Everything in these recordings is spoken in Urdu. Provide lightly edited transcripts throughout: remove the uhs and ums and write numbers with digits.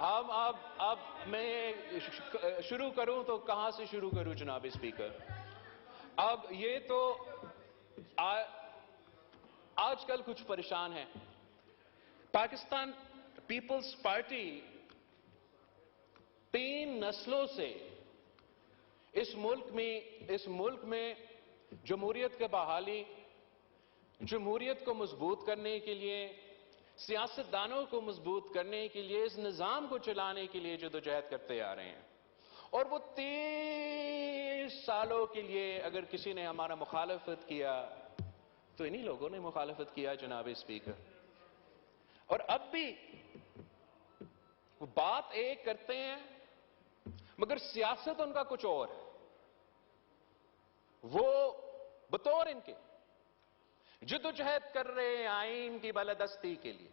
ہم اب میں شروع کروں تو کہاں سے شروع کروں جناب اسپیکر؟ اب یہ تو آج کل کچھ پریشان ہیں۔ پاکستان پیپلز پارٹی 3 نسلوں سے اس ملک میں جمہوریت کے بحالی، جمہوریت کو مضبوط کرنے کے لیے، سیاستدانوں کو مضبوط کرنے کے لیے، اس نظام کو چلانے کے لیے جدوجہد کرتے آ رہے ہیں۔ اور وہ 30 سالوں کے لیے اگر کسی نے ہمارا مخالفت کیا تو انہی لوگوں نے مخالفت کیا جناب اسپیکر۔ اور اب بھی وہ بات ایک کرتے ہیں مگر سیاست ان کا کچھ اور ہے۔ وہ بطور ان کے جدوجہد کر رہے ہیں آئین کی بالادستی کے لیے،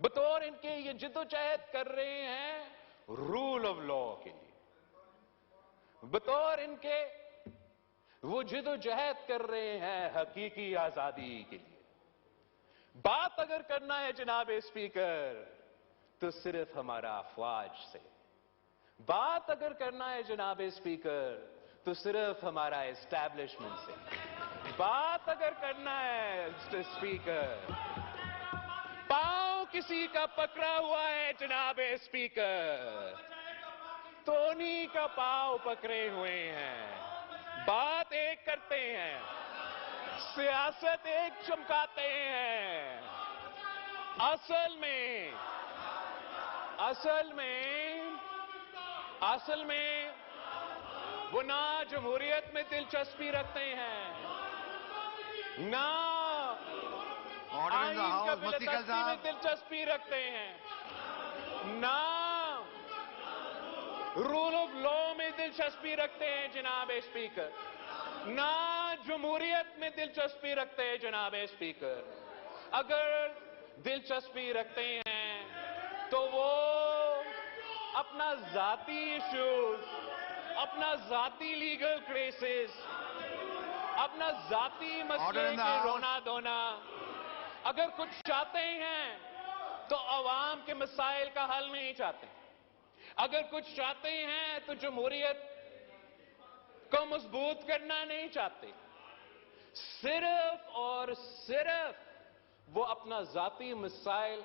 بطور ان کے یہ جدوجہد کر رہے ہیں رول آف لا کے لیے، بطور ان کے وہ جدوجہد کر رہے ہیں حقیقی آزادی کے لیے۔ بات اگر کرنا ہے جناب اسپیکر تو صرف ہمارا افواج سے، بات اگر کرنا ہے جناب اسپیکر تو صرف ہمارا اسٹیبلشمنٹ سے، بات اگر کرنا ہے اسپیکر پاؤں کسی کا پکڑا ہوا ہے جناب اسپیکر تو انہی کا پاؤں پکڑے ہوئے ہیں۔ بات ایک کرتے ہیں، سیاست ایک چمکاتے ہیں۔ اصل میں وہ نہ جمہوریت میں دلچسپی رکھتے ہیں، نہ آئین کا بالادستی میں دلچسپی رکھتے ہیں، نہ رول آف لا میں دلچسپی رکھتے ہیں جناب اسپیکر، نہ جمہوریت میں دلچسپی رکھتے ہیں جناب اسپیکر۔ اگر دلچسپی رکھتے ہیں تو وہ اپنا ذاتی ایشوز، اپنا ذاتی لیگل کیسز، اپنا ذاتی مسئلے کے رونا دھونا اگر کچھ چاہتے ہیں تو عوام کے مسائل کا حل نہیں چاہتے۔ اگر کچھ چاہتے ہیں تو جمہوریت کو مضبوط کرنا نہیں چاہتے، صرف اور صرف وہ اپنا ذاتی مسائل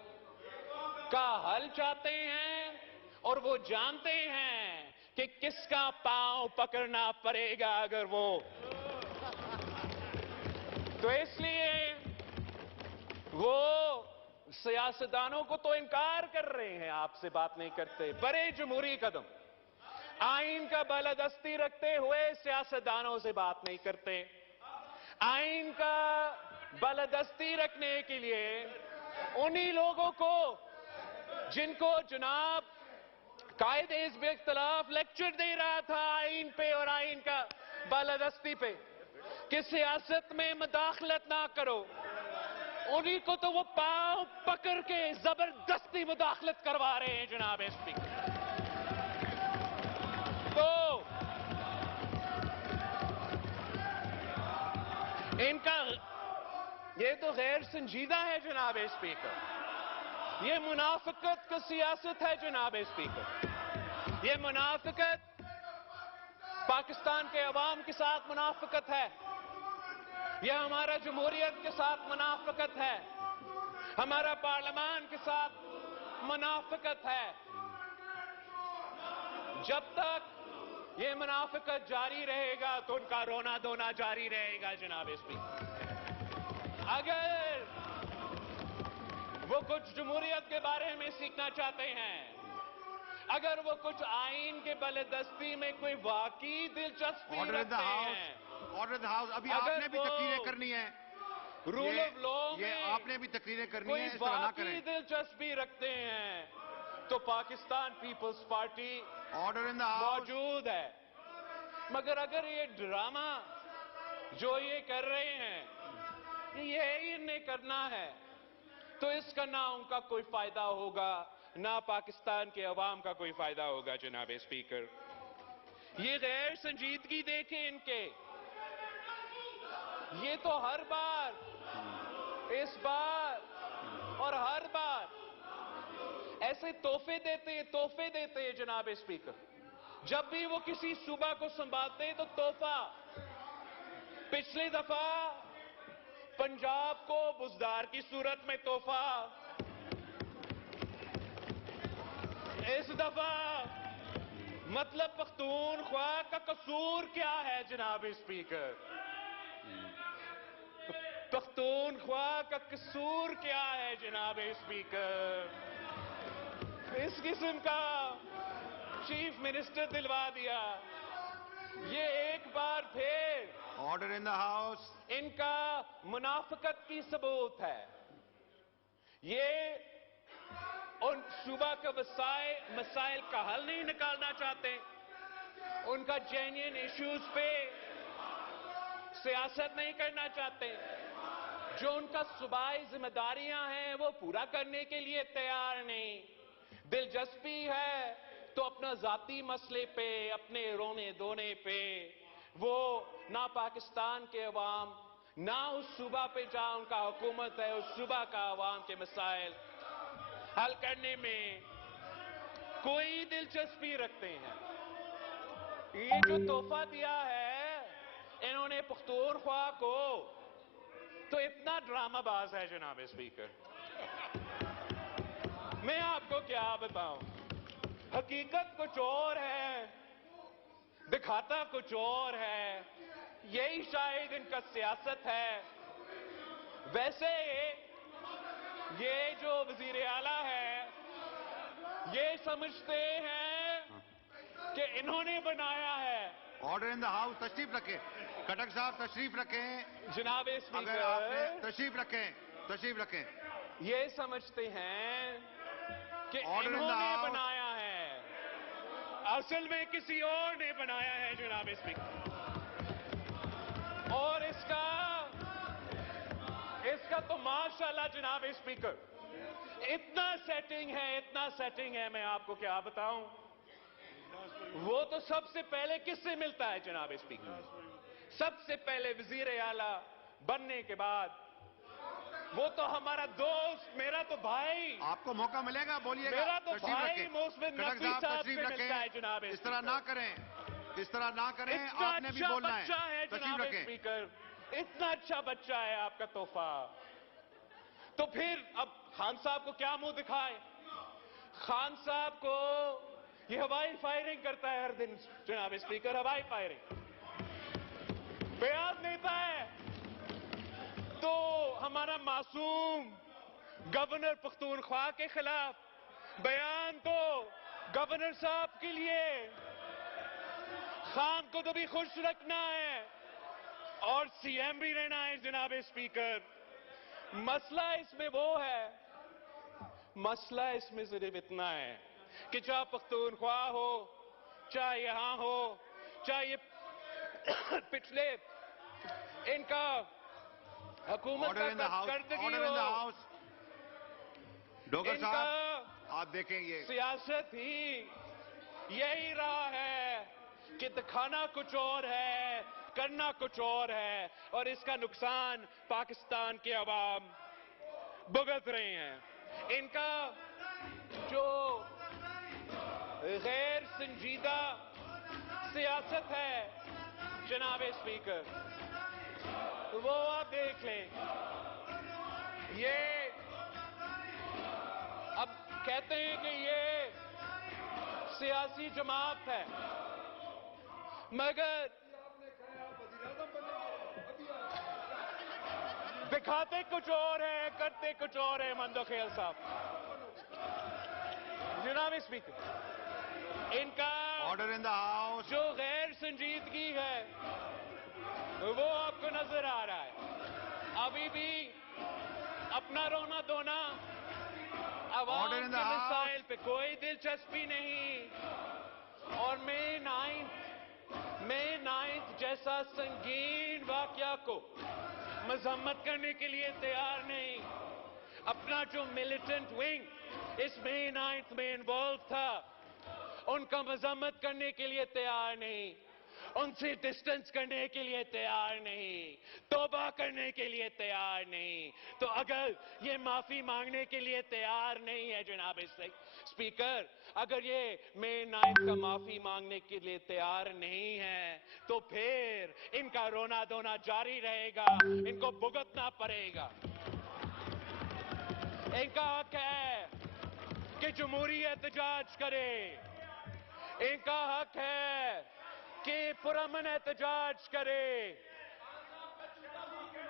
کا حل چاہتے ہیں اور وہ جانتے ہیں کہ کس کا پاؤں پکڑنا پڑے گا اگر وہ تو اس لیے وہ سیاستدانوں کو تو انکار کر رہے ہیں، آپ سے بات نہیں کرتے۔ بڑے جمہوری قدم آئین کا بالادستی رکھتے ہوئے سیاستدانوں سے بات نہیں کرتے۔ آئین کا بالادستی رکھنے کے لیے انہی لوگوں کو جن کو جناب قائد حزب اختلاف لیکچر دے رہا تھا آئین پہ اور آئین کا بالادستی پہ کہ سیاست میں مداخلت نہ کرو، انہی کو تو وہ پاؤں پکڑ کے زبردستی مداخلت کروا رہے ہیں جناب اسپیکر۔ تو ان کا یہ تو غیر سنجیدہ ہے جناب اسپیکر، یہ منافقت کا سیاست ہے جناب اسپیکر، یہ منافقت پاکستان کے عوام کے ساتھ منافقت ہے، یہ ہمارا جمہوریت کے ساتھ منافقت ہے، ہمارا پارلیمان کے ساتھ منافقت ہے۔ جب تک یہ منافقت جاری رہے گا تو ان کا رونا دھونا جاری رہے گا جناب اسپیکر۔ اگر وہ کچھ جمہوریت کے بارے میں سیکھنا چاہتے ہیں، اگر وہ کچھ آئین کے بالادستی میں کوئی واقعی دلچسپی رکھتے ہیں، آرڈر ہاؤس ابھی آپ نے بھی تقریریں کرنی ہے، رول آف لا یہ آپ نے بھی تقریریں کرنی کوئی ہے، اس طرح نہ کریں۔ واقعی دلچسپی رکھتے ہیں تو Pakistan Peoples Party order in the house موجود ہے۔ مگر اگر یہ ڈرامہ جو یہ کر رہے ہیں یہ انہیں کرنا ہے تو اس کا نہ ان کا کوئی فائدہ ہوگا نہ پاکستان کے عوام کا کوئی فائدہ ہوگا جناب اسپیکر۔ یہ غیر سنجیدگی دیکھیں ان کے، یہ تو ہر بار اس بار اور ہر بار ایسے تحفے دیتے ہیں جناب اسپیکر. جب بھی وہ کسی صوبہ کو سنبھالتے ہیں تو تحفہ. پچھلی دفعہ پنجاب کو بزدار کی صورت میں تحفہ. اس دفعہ مطلب پختونخوا کا قصور کیا ہے جناب اسپیکر؟ پختونخوا کا قصور کیا ہے جناب اسپیکر؟ اس قسم کا چیف منسٹر دلوا دیا. یہ ایک بار پھر آرڈر ان دا ہاؤس. ان کا منافقت کی ثبوت ہے. یہ ان صوبہ کے مسائل کا حل نہیں نکالنا چاہتے. ان کا جینین ایشوز پہ سیاست نہیں کرنا چاہتے. جو ان کا صوبائی ذمہ داریاں ہیں وہ پورا کرنے کے لیے تیار نہیں. دلچسپی ہے تو اپنا ذاتی مسئلے پہ، اپنے رونے دھونے پہ وہ نہ پاکستان کے عوام نہ اس صوبہ پہ جہاں ان کا حکومت ہے اس صوبہ کا عوام کے مسائل حل کرنے میں کوئی دلچسپی رکھتے ہیں. یہ جو تحفہ دیا ہے انہوں نے پختونخوا کو تو اتنا ڈرامہ باز ہے جناب اسپیکر. میں آپ کو کیا بتاؤں. حقیقت کچھ اور ہے، دکھاتا کچھ اور ہے. یہی شاید ان کا سیاست ہے. ویسے یہ جو وزیر اعلیٰ ہے یہ سمجھتے ہیں کہ انہوں نے بنایا ہے. Order in the house. تشریف رکھیں کٹک صاحب، تشریف رکھیں. جناب اگر آپ نے اسپیکر تشریف رکھیں. یہ سمجھتے ہیں کہ Order in انہوں the نے house. بنایا ہے. اصل میں کسی اور نے بنایا ہے جناب اسپیکر. اور اس کا تو ماشاءاللہ جناب اسپیکر اتنا سیٹنگ ہے میں آپ کو کیا بتاؤں. وہ تو سب سے پہلے کس سے ملتا ہے جناب اسپیکر؟ سب سے پہلے وزیر اعلیٰ بننے کے بعد وہ تو ہمارا دوست، میرا تو بھائی، آپ کو موقع ملے گا، بولیے گا. میرا تو تشریف بھائی رکھیں. محسن کٹک نقوی صاحب صاحب تشریف سے ملتا ہے جناب رکھیں. اس طرح اسپیکر. نہ کریں. اس طرح نہ کریں. اتنا آپ نے بھی اچھا بولنا بچہ ہے تشریف جناب رکھیں. اسپیکر. اتنا اچھا بچہ ہے آپ کا تحفہ. تو پھر اب خان صاحب کو کیا منہ دکھائے؟ خان صاحب کو یہ ہوائی فائرنگ کرتا ہے ہر دن جناب اسپیکر. ہوائی فائرنگ بیان دیتا ہے تو ہمارا معصوم گورنر پختونخوا کے خلاف بیان تو گورنر صاحب کے لیے. خان کو تو بھی خوش رکھنا ہے اور سی ایم بھی رہنا ہے جناب اسپیکر. مسئلہ اس میں وہ ہے، مسئلہ اس میں صرف اتنا ہے کہ چاہے پختونخوا ہو، چاہے یہاں ہو، چاہے یہ پچھلے ان کا حکومت آرڈر ان دا کا ہاؤس. کارکردگی order in the house, house. Dogar ان صاحب کا آپ دیکھیں یہ سیاست ہی یہی رہا ہے کہ دکھانا کچھ اور ہے، کرنا کچھ اور ہے، اور اس کا نقصان پاکستان کے عوام بھگت رہے ہیں. ان کا جو غیر سنجیدہ سیاست ہے جناب اسپیکر وہ آپ دیکھ لیں. یہ اب کہتے ہیں کہ یہ سیاسی جماعت ہے، مگر دکھاتے کچھ اور ہے، کرتے کچھ اور ہے. مندوخیل صاحب جناب اسپیکر ان کا آرڈر ان دا ہاؤس. جو غیر سنجیدگی ہے وہ آپ کو نظر آ رہا ہے. ابھی بھی اپنا رونا دھونا، عوام Order in کے the House. مسائل پہ کوئی دلچسپی نہیں، اور مئی نائنتھ جیسا سنگین واقعہ کو مذمت کرنے کے لیے تیار نہیں. اپنا جو ملیٹنٹ ونگ اس مئی نائنتھ میں انوالو تھا ان کا مذمت کرنے کے لیے تیار نہیں. ان سے ڈسٹنس کرنے کے لیے تیار نہیں، توبہ کرنے کے لیے تیار نہیں، تو اگر یہ معافی مانگنے کے لیے تیار نہیں ہے جناب اسپیکر، اگر یہ مئی 9 کا معافی مانگنے کے لیے تیار نہیں ہے تو پھر ان کا رونا دھونا جاری رہے گا، ان کو بھگتنا پڑے گا۔ ان کا حق ہے کہ جمہوری احتجاج کرے، ان کا حق ہے کہ پرامن احتجاج کرے،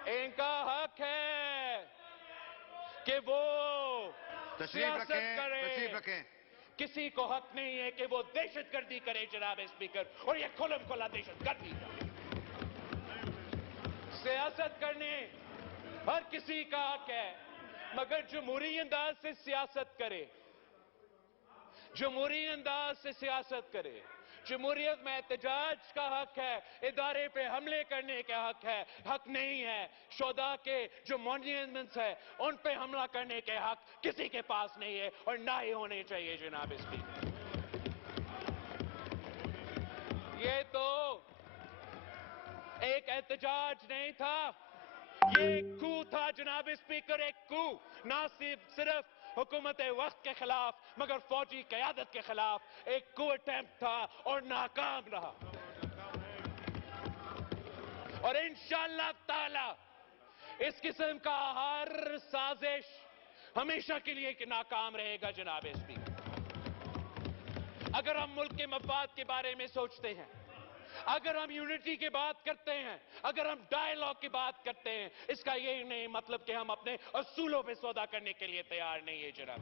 ان کا حق ہے کہ وہ تشریف سیاست رکھیں، کرے۔ تشریف رکھیں۔ کسی کو حق نہیں ہے کہ وہ دہشت گردی کرے جناب اسپیکر، اور یہ کھلم کھلا دہشت گردی کا سیاست کرنے ہر کسی کا حق ہے، مگر جمہوری انداز سے سیاست کرے، جمہوری انداز سے سیاست کرے۔ جمہوریت میں احتجاج کا حق ہے، ادارے پہ حملے کرنے کا حق ہے، حق نہیں ہے شہداء کے جو مانیومنٹس ہیں ان پہ حملہ کرنے کے حق کسی کے پاس نہیں ہے، اور نہ ہی ہونے چاہیے جناب اسپیکر۔ یہ تو ایک احتجاج نہیں تھا، یہ ایک کو تھا جناب اسپیکر، ایک کو، نہ صرف حکومت وقت کے خلاف مگر فوجی قیادت کے خلاف ایک کو اٹیمپٹ تھا اور ناکام رہا، اور انشاءاللہ تعالی اس قسم کا ہر سازش ہمیشہ کے لیے ناکام رہے گا جناب اسپیکر۔ اگر ہم ملک کے مفاد کے بارے میں سوچتے ہیں، اگر ہم یونٹی کی بات کرتے ہیں، اگر ہم ڈائیلاگ کی بات کرتے ہیں، اس کا یہ نہیں مطلب کہ ہم اپنے اصولوں پہ سودا کرنے کے لیے تیار نہیں ہے جناب۔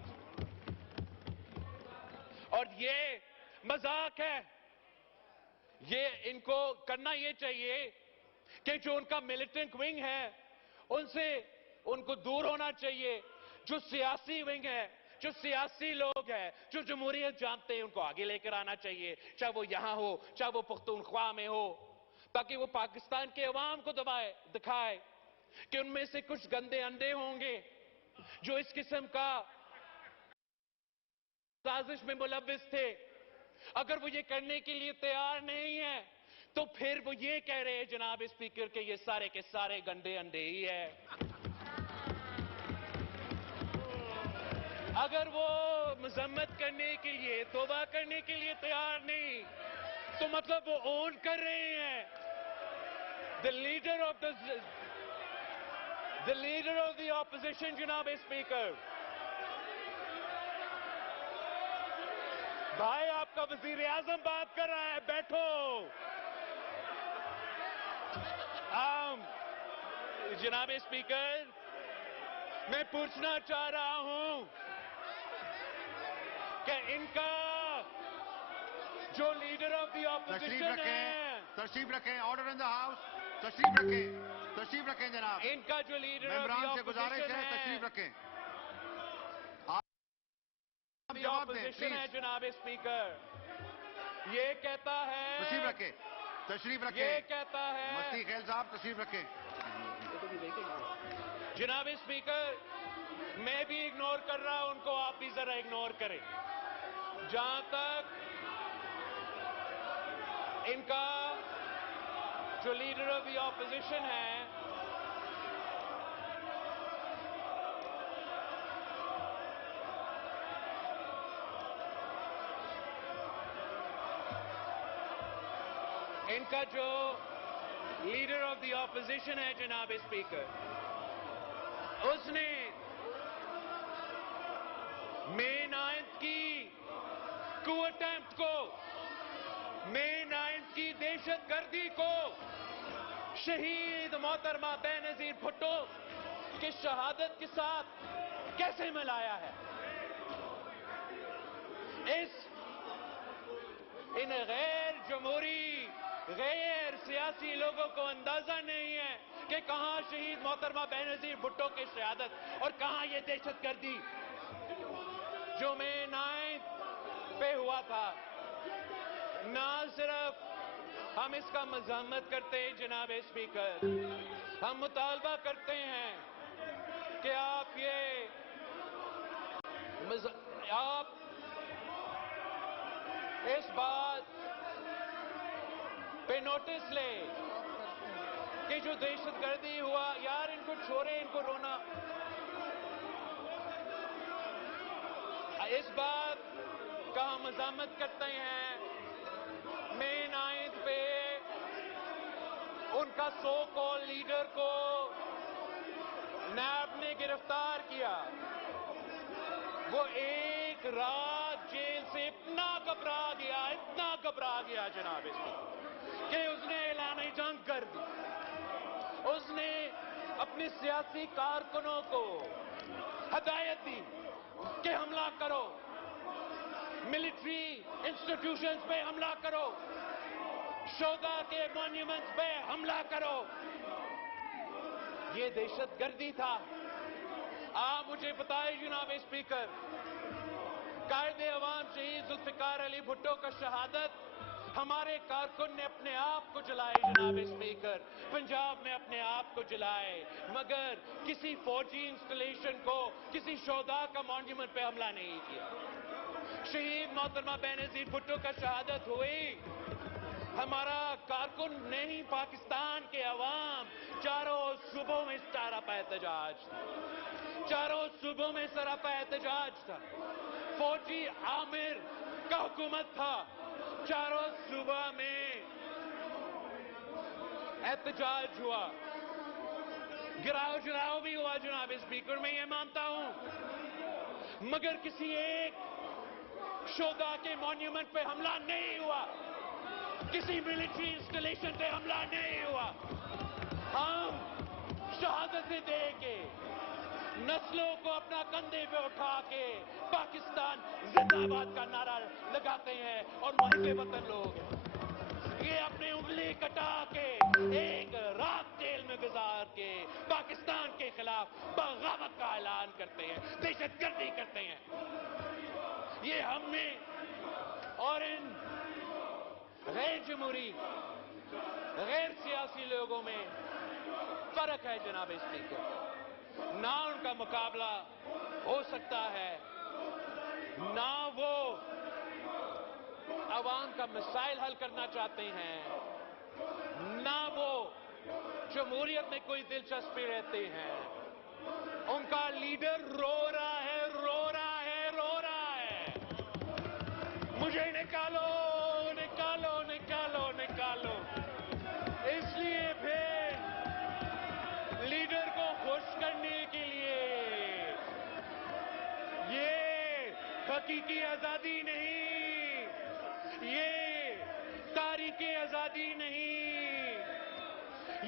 اور یہ مذاق ہے، یہ ان کو کرنا یہ چاہیے کہ جو ان کا ملیٹنٹ ونگ ہے ان کو دور ہونا چاہیے، جو سیاسی ونگ ہے، جو سیاسی لوگ ہیں، جو جمہوریت جانتے ہیں، ان کو آگے لے کر آنا چاہیے، چاہے وہ یہاں ہو، چاہے وہ پختونخوا میں ہو، تاکہ وہ پاکستان کے عوام کو دکھائے کہ ان میں سے کچھ گندے اندے ہوں گے جو اس قسم کا سازش میں ملوث تھے۔ اگر وہ یہ کرنے کے لیے تیار نہیں ہے تو پھر وہ یہ کہہ رہے ہیں جناب اسپیکر کہ یہ سارے کے سارے گندے اندے ہی ہے۔ اگر وہ مذمت کرنے کے لیے، توبہ کرنے کے لیے تیار نہیں تو مطلب وہ اون کر رہے ہیں the leader of the opposition جناب اسپیکر۔ بھائی آپ کا وزیر اعظم بات کر رہا ہے، بیٹھو۔ جناب اسپیکر، میں پوچھنا چاہ رہا ہوں کہ ان کا جو لیڈر آف دی اپوزیشن ہے، تشریف رکھیں، آرڈر ان دا ہاؤس، تشریف رکھیں جناب۔ ان کا جو لیڈر آف دی ممبران سے گزارش اپوزیشن ہے، تشریف ہے، رکھیں۔ اپوزیشن ہے جناب اسپیکر، یہ کہتا تشریف ہے، رکھیں، تشریف رکھیں۔ یہ کہتا ہے، مستی خیل صاحب تشریف رکھیں۔ جناب اسپیکر، میں بھی اگنور کر رہا ہوں ان کو، آپ بھی ذرا اگنور کریں۔ جہاں تک ان کا جو لیڈر آف دی اپوزیشن ہے، ان کا جو لیڈر آف دی اپوزیشن ہے جناب اسپیکر، اس نے مئی 9 کی کو اٹیمپٹ کو، مئی 9 کی دہشت گردی کو شہید محترمہ بینظیر بھٹو کی شہادت کے ساتھ کیسے ملایا ہے؟ ان غیر جمہوری، غیر سیاسی لوگوں کو اندازہ نہیں ہے کہ کہاں شہید محترمہ بینظیر بھٹو کی شہادت اور کہاں یہ دہشت گردی جو مئی 9 پہ ہوا تھا۔ نہ صرف ہم اس کا مذمت کرتے ہیں جناب اسپیکر، ہم مطالبہ کرتے ہیں کہ آپ اس بات پہ نوٹس لے کہ جو دہشت گردی ہوا، یار ان کو چھوڑے، ان کو رونا. اس بات کا ہم مذمت کرتے ہیں. مئی 9 پہ ان کا سو کال لیڈر کو نیب نے گرفتار کیا. وہ ایک رات جیل سے اتنا گھبرا گیا جناب اسپیکر کہ اس نے اعلان جنگ کر دی. اس نے اپنے سیاسی کارکنوں کو ہدایت دی کہ حملہ کرو، ملٹری انسٹیٹیوشنز پہ حملہ کرو، شہداء کے مونیومنٹس پہ حملہ کرو. یہ دہشت گردی تھا. آپ مجھے بتائیں جناب اسپیکر، قائد عوام شہید ذوالفقار علی بھٹو کا شہادت ہمارے کارکن نے اپنے آپ کو جلائے جناب اسپیکر، پنجاب میں اپنے آپ کو جلائے، مگر کسی فوجی انسٹالیشن کو، کسی شہداء کا مونیومنٹ پہ حملہ نہیں کیا. شہید محترمہ بینظیر بھٹو کا شہادت ہوئی، ہمارا کارکن نہیں، پاکستان کے عوام چاروں صوبوں میں سراپا احتجاج تھا. چاروں صوبوں میں سراپا احتجاج تھا. فوجی عامر کا حکومت تھا. چاروں صوبہ میں احتجاج ہوا، گراؤ جراؤ بھی ہوا جناب اسپیکر، میں یہ مانتا ہوں، مگر کسی ایک شہداء کے مونیومنٹ پہ حملہ نہیں ہوا، کسی ملٹری انسٹالیشن پہ حملہ نہیں ہوا. ہم شہادتیں دے کے، نسلوں کو اپنا کندھے پہ اٹھا کے پاکستان زندہ باد کا نعرہ لگاتے ہیں، اور محب وطن لوگ ہیں. یہ اپنی انگلی کٹا کے ایک رات جیل میں گزار کے پاکستان کے خلاف بغاوت کا اعلان کرتے ہیں، دہشت گردی کرتے ہیں. یہ ہم نے اور ان غیر جمہوری، غیر سیاسی لوگوں میں فرق ہے جناب اسپیکر. نہ ان کا مقابلہ ہو سکتا ہے، نہ وہ عوام کا مسائل حل کرنا چاہتے ہیں، نہ وہ جمہوریت میں کوئی دلچسپی رہتے ہیں. ان کا لیڈر رو رہا ہے، رو رہا ہے، رو رہا ہے، مجھے نکالو، نکالو، نکالو، نکالو. اس لیے پھر لیڈر کو خوش کرنے کے لیے یہ حقیقی آزادی نہیں، یہ تاریخی آزادی نہیں،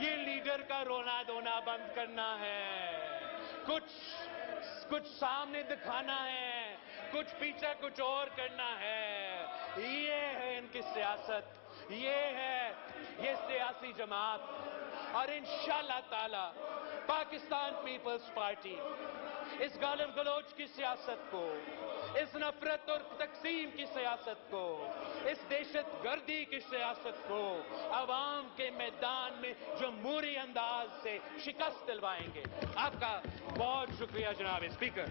یہ لیڈر کا رونا دھونا بند کرنا ہے. کچھ سامنے دکھانا ہے، کچھ پیچھے کچھ اور کرنا ہے. یہ ہے ان کی سیاست، یہ ہے یہ سیاسی جماعت. اور انشاءاللہ تعالی پاکستان پیپلز پارٹی اس گالم گلوچ کی سیاست کو، اس نفرت اور تقسیم کی سیاست کو، اس دہشت گردی کی سیاست کو عوام کے میدان میں جمہوری انداز سے شکست دلوائیں گے. آپ کا بہت شکریہ جناب اسپیکر.